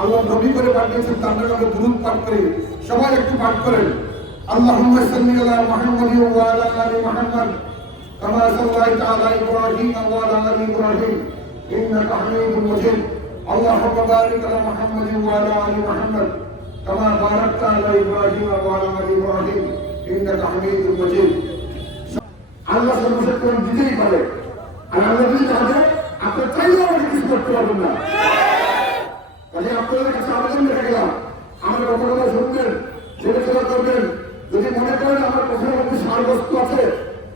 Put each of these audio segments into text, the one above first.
আল্লাহ নবী করে পাঠিয়েছেন তার নামে আমরা দুরুদ পাঠ করি সবাই একটু পাঠ করেন আল্লাহুম্মা সাল্লি আলা মুহাম্মাদ ওয়া আলা আলি মুহাম্মাদ কামা সাল্লাইতা আলা ইব্রাহিম ওয়া আলা আলি ইব্রাহিম ইন্নাকা হামিদুম মাজিদ اللهم بارك على محمد وعلى ال محمد كما باركت على ابراهيم وعلى ال ابراهيم انك حميد مجيد আল্লাহ সর্বশক্তি দিতেই পারে আর আল্লাহ যদি চাহে আপনার চাইলেও আমাকে কিছু করতে পারবেন না কাজে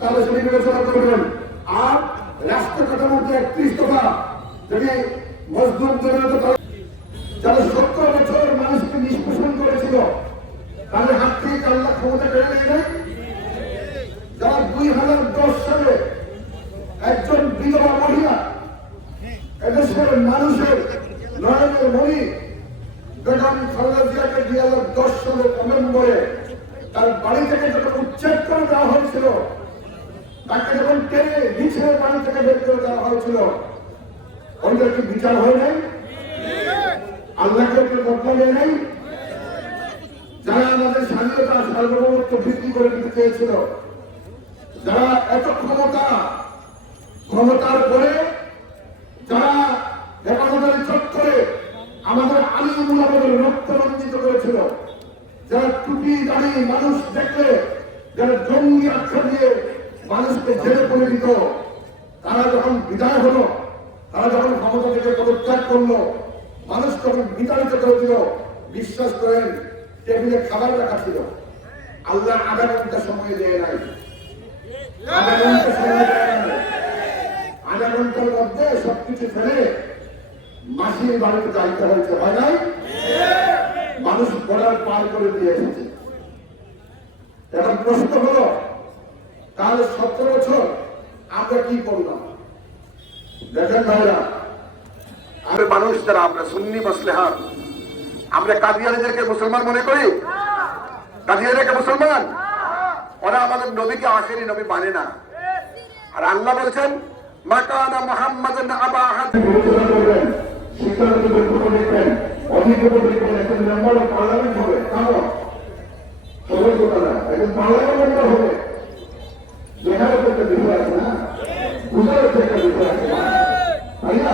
তাহলে সেটি বিবেচনা করবেন। দুই হাজার দশ সালে একজন মানুষের নয়নের মণি বেগম খালেদা জিয়াকে দুই হাজার দশ সালে নভেম্বরে তার বাড়ি থেকে যখন উচ্ছেদ করে দেওয়া হয়েছিল, তাকে যখন টেনে নিচে বাড়ি থেকে বের করে দেওয়া হয়েছিল ওইটার কি বিচার হয় নাই? আল্লাহকে কেউ বদলা নেয় নাই? যারা আমাদের স্বাধীনতা, সার্বভৌমত্ব বৃদ্ধি করে দিতে চেয়েছিল, যারা এত ক্ষমতা, ক্ষমতার পরে আমাদের আলিমুল রক্ত রঞ্জিত করেছিল যারা টুপি দাঁড়িয়ে মানুষ দেখলে, যারা জঙ্গি আখ্যা দিয়ে মানুষকে জেলে করে দিত, তারা যখন বিদায় হলো, তারা যখন ক্ষমতা থেকে পদত্যাগ করল, মানুষ তখন বিতাড়িত করে দিল, বিশ্বাস করেন, টেবিলে খাবার রাখা ছিল। আল্লাহ আধা ঘণ্টা সময় দেয় আধা ঘণ্টা সময় দেয় নাই। আধা ঘণ্টার মধ্যে সবকিছু ফেলে মাসির বাড়িতে যাইতে হয়েছে, হয় নাই? মানুষ বর্ডার পার করে দিয়ে এসেছে। এখন প্রশ্ন হলো, তাহলে সতেরো বছর আমরা কি করলাম? দেখেন ভাইরা আমরা মানুষ যারা, আমরা সুন্নি মুসলিহান। আমরা কাদিয়ানিদেরকে মুসলমান মনে করি? কাদিয়ানিদেরকে মুসলমান? ওরা আমাদের নবীকে আখেরি নবী মানে না। আর আল্লাহ বলছেন, মাকানা মুহাম্মাদান আবা আহাদ বিবেচনা করবেন অধিকতর একজন মেম্বার অফ পার্লামেন্ট হবে কেন সবাই কথা না একজন পার্লামেন্ট মেম্বার হবে। দেখার একটা বিষয় আছে না, বুঝার একটা বিষয় আছে। তাই না?